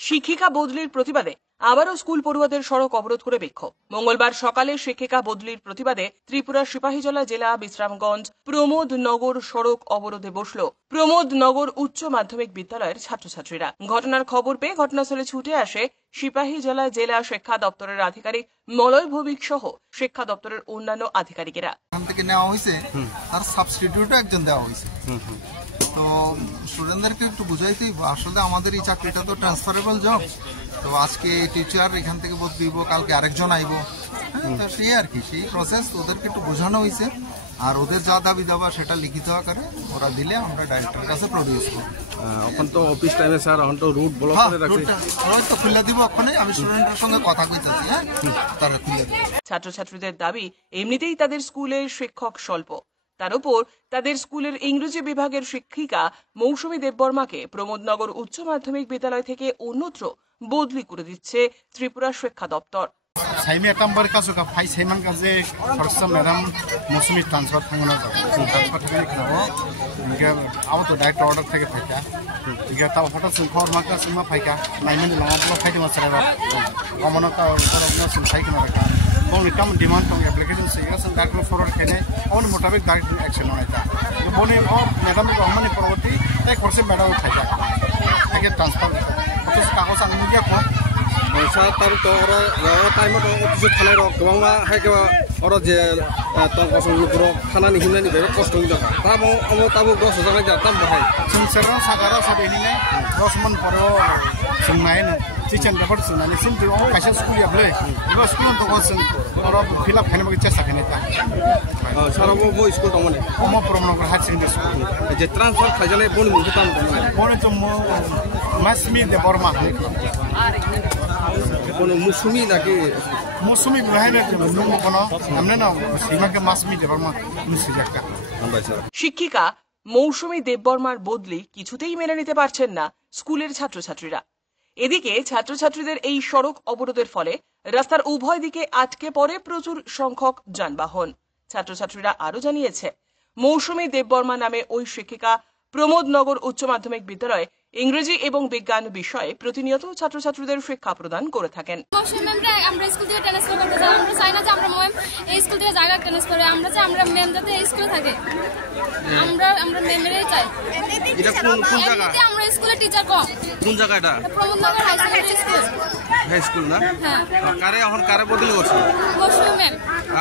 শিক্ষিকা বদলির প্রতিবাদে আবারও স্কুল পড়ুয়াদের সড়ক অবরোধ করে বিক্ষোভ। মঙ্গলবার সকালে শিক্ষিকা বদলির প্রতিবাদে ত্রিপুরা সিপাহীজলা জেলা বিশ্রামগঞ্জ প্রমোদনগর সড়ক অবরোধে বসল প্রমোদনগর উচ্চ মাধ্যমিক বিদ্যালয়ের ছাত্রছাত্রীরা। ঘটনার খবর পেয়ে ঘটনাস্থলে ছুটে আসে সিপাহীজলা জেলা শিক্ষা দপ্তরের আধিকারিক মলয় ভৌমিক সহ শিক্ষা দপ্তরের অন্যান্য আধিকারিকেরা। এখান থেকে নেওয়া হয়েছে তার সাবস্টিটিউটও একজন দেওয়া হয়েছে। তো স্টুডেন্টদেরকে একটু বুঝাইতেই আসলে আমাদের এই চাকরিটা তো ট্রান্সফারেবল জব। তো আজকে টিচার এখান থেকে বদলিব, কালকে আরেকজন আইব, তো সেই আর কি সেই প্রসেস ওদেরকে একটু বোঝানো হয়েছে। আর ওদের যা দাবি দাবা সেটা লিখিত আকারে ওরা দিলে আমরা ডাইরেক্টরের কাছে প্রডিউস করব। এখন তো অফিস টাইমে স্যার এখন তো রুট ব্লক করে রাখছে, হয়তো খুলে দিব। ওখানে আমি স্টুডেন্টের সঙ্গে কথা কইতাছি, হ্যাঁ তারা খুলে দিব। ছাত্রছাত্রীদের দাবি এমনিতেই তাদের স্কুলের শিক্ষক স্বল্প, তার উপর তাদের স্কুলের ইংরেজি বিভাগের শিক্ষিকা মৌসুমী দেববর্মাকে প্রমোদনগর উচ্চ মাধ্যমিক বিদ্যালয় থেকে অন্যত্র বদলি করে দিচ্ছে ত্রিপুরা শিক্ষা দপ্তর। साइमे कामबार कासुका फाइ साइमान काजे फरसा मैडम मौसुमी ट्रांसफर थांगना जाबो ट्रांसफर थांगनि खाबो इनके आउ तो डायरेक्ट ऑर्डर থেকে ফাইকা इनके ता फटा सुखर माका सुमा फाइका नाइमेन लंगा फाइदे मासराबा गमनका गरमना सुन फाइका राखा बनि काम डिमांड दं एप्लीकेशन सेगा सं डायरेक्ट फरवर्ड खाने अन मुताबिक डायरेक्ट एक्शन होनायता बनि मैडम गमननि परवर्ती 1% मैडम फाइका आगे ट्रांसफर तो कागज आं मुगिया को স্যার তার তো ওরা টাইমে তো অফিসে থানায় গোबांमा हायके ওরা যে তংকসং লুকুর থানানি হিনানি বেরে কষ্ট হই দা তামো আমো তাবো 10 জায়গা যাতাম বহাই संसाराव सागारा साबेनि ने 10 मन परो संनाय न टिचन पेपर सुनानि सिमति ओ कासे स्कुल याबले इबो स्कुल तो गसन और फिलअप खाने मगे चेष्टा खाने ता স্যার वो स्कुल दं माने ओमा प्रमनगर हाई सेकेंडरी स्कुल जे ट्रांसफर खाजाले बनि मुखि ताम दं माने बने तो मासमी दे बर्मा কোনো মৌসুমী নাকি मौसुमी बिहाइने नुमो कोनो हमने ना सीमा के मासमी दे बर्मा मुसिजाका শিক্ষিকা মৌসুমী দেববর্মার বদলি কিছুতেই মেনে নিতে পারছেন না স্কুলের ছাত্রছাত্রীরা। এদিকে ছাত্রছাত্রীদের এই সড়ক অবরোধের ফলে রাস্তার উভয় দিকে আটকে পড়ে প্রচুর সংখ্যক যানবাহন। ছাত্রছাত্রীরা আরো জানিয়েছে, মৌসুমী দেববর্মা নামে ওই শিক্ষিকা প্রমোদনগর উচ্চ মাধ্যমিক বিদ্যালয়ে ইংরেজি এবং বিজ্ঞান বিষয়ে প্রতিনিয়ত ছাত্রছাত্রীদের শিক্ষা প্রদান করে থাকেন। আমরা স্কুল থেকে ট্রান্সফার করতে চাই, আমরা চাই না যে আমরা ম্যাম এই স্কুল থেকে জায়গা ট্রান্সফার করে, আমরা চাই আমরা ম্যাম যাতে এই স্কুলে থাকে, আমরা ম্যামেরই চাই। এটা কোন জায়গা? আমরা স্কুলে টিচার কম। কোন জায়গা এটা? Pramodnagar high secondary school. High school না? হ্যাঁ। কারে এখন কারে বদলি করছে? মৌসুমী ম্যাম।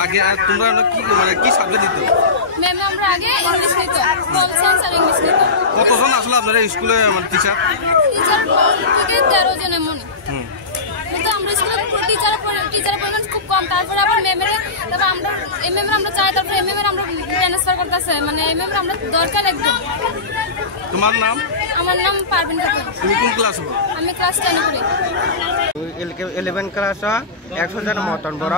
আগে তোমরা কি মানে কি সাবজেক্ট দিত? ম্যাম আমরা আগে ইংলিশ নিত, হোম সায়েন্স আর ইংলিশ নিত। কতজন আসলে আপনাদের স্কুলে মানে টিচার? টিচার থেকে 13 জন এমন। কিন্তু আমরা স্কুলে টিচার পরিমাণ খুব কম, তারপরে আবার ম্যামের তারপর আমরা এমএম আমরা চাই, তারপরে এমএম আমরা ট্রান্সফার করতেছে, মানে এমএম আমরা দরকার একদম। তোমার নাম? আমার নাম পারভিন খাতুন। তুমি কোন ক্লাস হবো? আমি ক্লাস 10 এ পড়ি। 11 ক্লাস 100 জন মতন বড়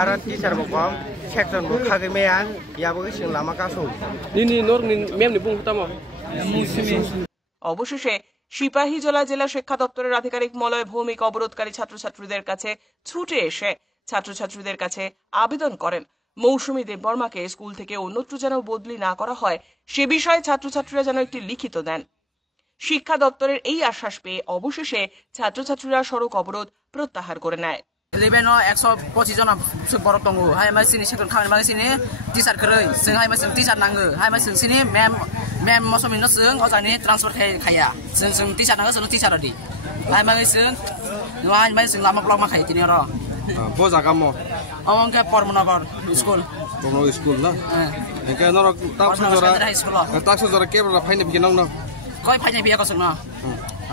আর টিচার কম সেকশন খাগেমেয়া ইয়াবো সিং লামা কাসু নিনি নর মেম নি বুং তামো। অবশেষে সিপাহীজলা জেলা শিক্ষা দপ্তরের আধিকারিক মলয় ভৌমিক অবরোধকারী ছাত্রছাত্রীদের কাছে ছুটে এসে ছাত্রছাত্রীদের কাছে আবেদন করেন মৌসুমী দেববর্মাকে স্কুল থেকে অন্যত্র যেন বদলি না করা হয় সে বিষয়ে ছাত্রছাত্রীরা যেন একটি লিখিত দেন। শিক্ষা দপ্তরের এই আশ্বাস পেয়ে অবশেষে ছাত্রছাত্রীরা সড়ক অবরোধ প্রত্যাহার করে নেয়। 125 জন বড় দङ हाय मासिनि सेक्टर खामानि मासिनि टिचार खरै जों हाय मासिनि टिचार नांगो हाय मासिनि मेम मसमिनो जों अजानि ट्रान्सफर खाया जों टिचार नांगो जों टिचार दि हाय मासिन हाय मासिन लामा ब्लक मा खाय तिनि र बो जागा म अवंके परमनगर स्कुल ना एके नर ताक्स जरा केबरा फाइने बिगिन न कय फाइने बिया कसं न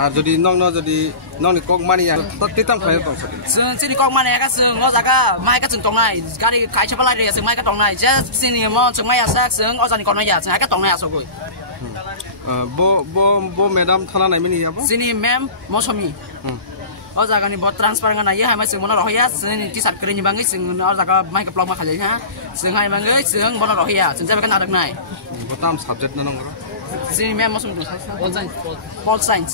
আর যদি যদি নংনি কক মানিয়া তিতাম খায় তো जों सिनि कक मानिया जों न जागा माइका जों दंनाय गारि खायसे बालाय जों माइका दंनाय जे सिनि म जों माइया साक जों अजानि करनाया जों आका दंनाय आसगै बो मैडम थाना नायमिनि याबो सिनि मेम मौसुमी अ जागानि ब ट्रान्सफर गनाय हाय मासिं मन रहया जोंनि टिचार करिनि बाङै जों अ जागा माइका ब्लक मा खाय हा जों हाय बाङै जों मन रहया जों जाबा नादकनाय बताम सब्जेक्ट न नंगरो सिनि मेम मौसुमी पॉल साइंस